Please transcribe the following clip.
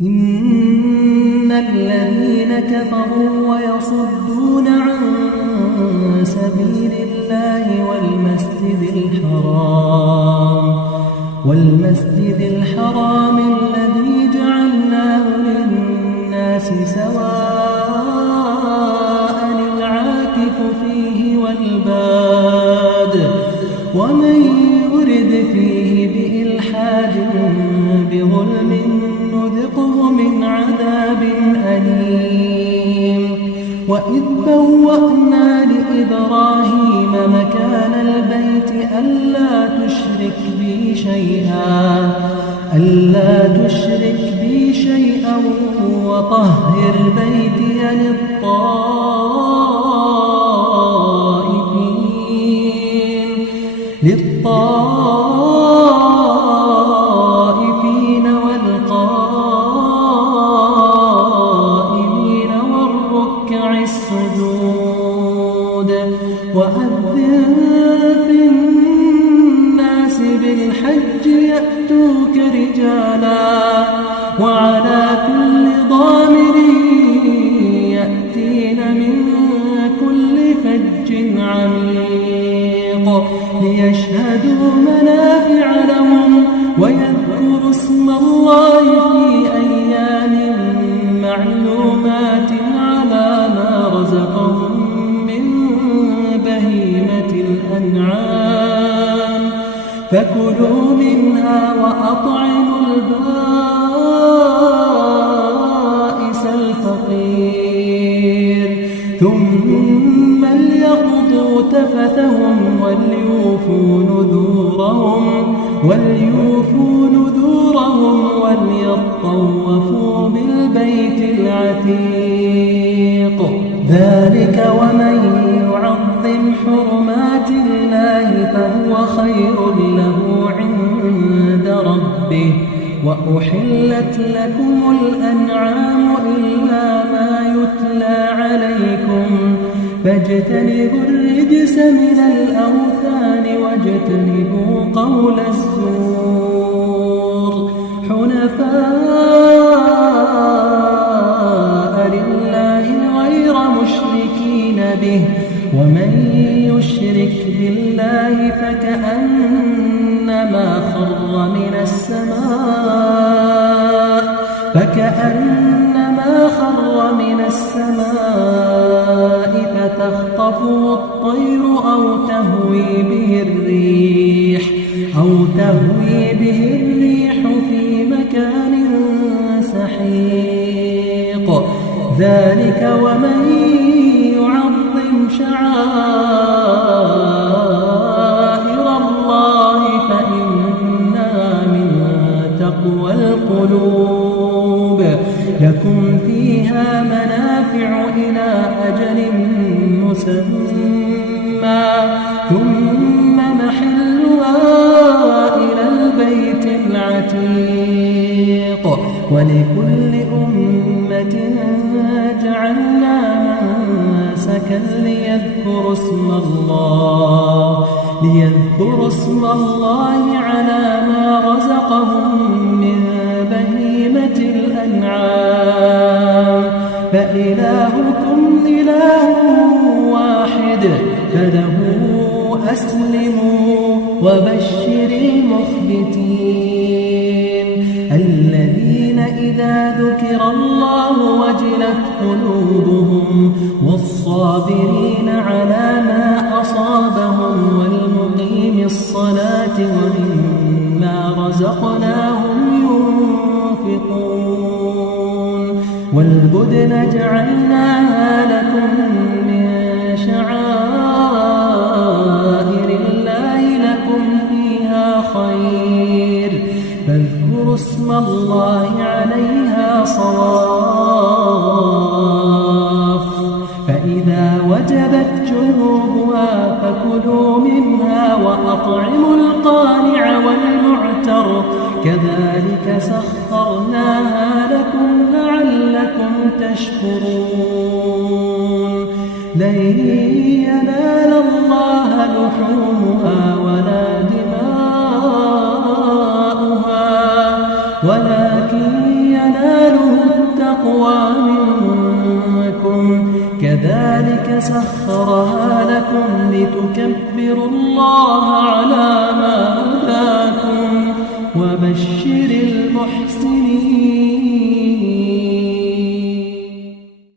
إن الذين كفروا ويصدون عن سبيل الله والمسجد الحرام الذي جعلناه للناس سواء العاكف فيه والباد ومن يرد فيه بإلحاد بظلم نذقه من عذاب أليم وإذ بوأنا لإبراهيم مكان البيت ألا تشرك بي شيئا وطهر بيتي للطائفين والقائمين والركع السجود وأذن في الناس بالحج يأتوك رجالا وعلى كل ضامر يأتين من كل فج عميق ليشهدوا منافع لهم ويذكروا اسم الله في أيام معلومات على ما رزقهم من بهيمة الأنعام فكلوا منها وأطعموا البائس الفقير ثم ليقضوا تفثهم وليوفوا نذورهم وليطوفوا بالبيت العتيق ذلك ومن يعظم حرمات الله فهو خير له عند ربه وأحلت لكم الأنعام إلا ما يتلى عليكم فاجتنبوا الرجس من الأوثان واجتنبوا قول الزور حنفاء لله غير مشركين به ومن يشرك بالله فكأنما خر من السماء فتخطفه الطير أو تهوي به الريح في مكان سحيق ذلك ومن يعظم شعائر الله فإنها من تقوى القلوب لكم فيها منافع إلى أجل مسمى ثم محلها إلى البيت العتيق ولكل أمة جعلنا منسكا ليذكروا اسم الله على ما رزقهم من بهيمة الأنعام فإلهكم إله واحد فله أسلموا وبشر المخبتين الذين إذا ذكر الله وجلت قلوبهم والصابرين على ما أصابهم والمقيم الصلاة ومما رزقناهم ينفقون والبدن جعلناها لكم من شعائر الله لكم فيها خير فاذكروا اسم الله عليها صواف فإذا وجبت جنوبها فكلوا منها وأطعموا القانع والمعتر كذلك سخرناها لكم لعلكم تشكرون لن ينال الله لحومها ولا دماؤها ولكن ينال يناله التقوى منكم كذلك سخرها لكم لتكبروا الله على ما هداكم وبشر المحسنين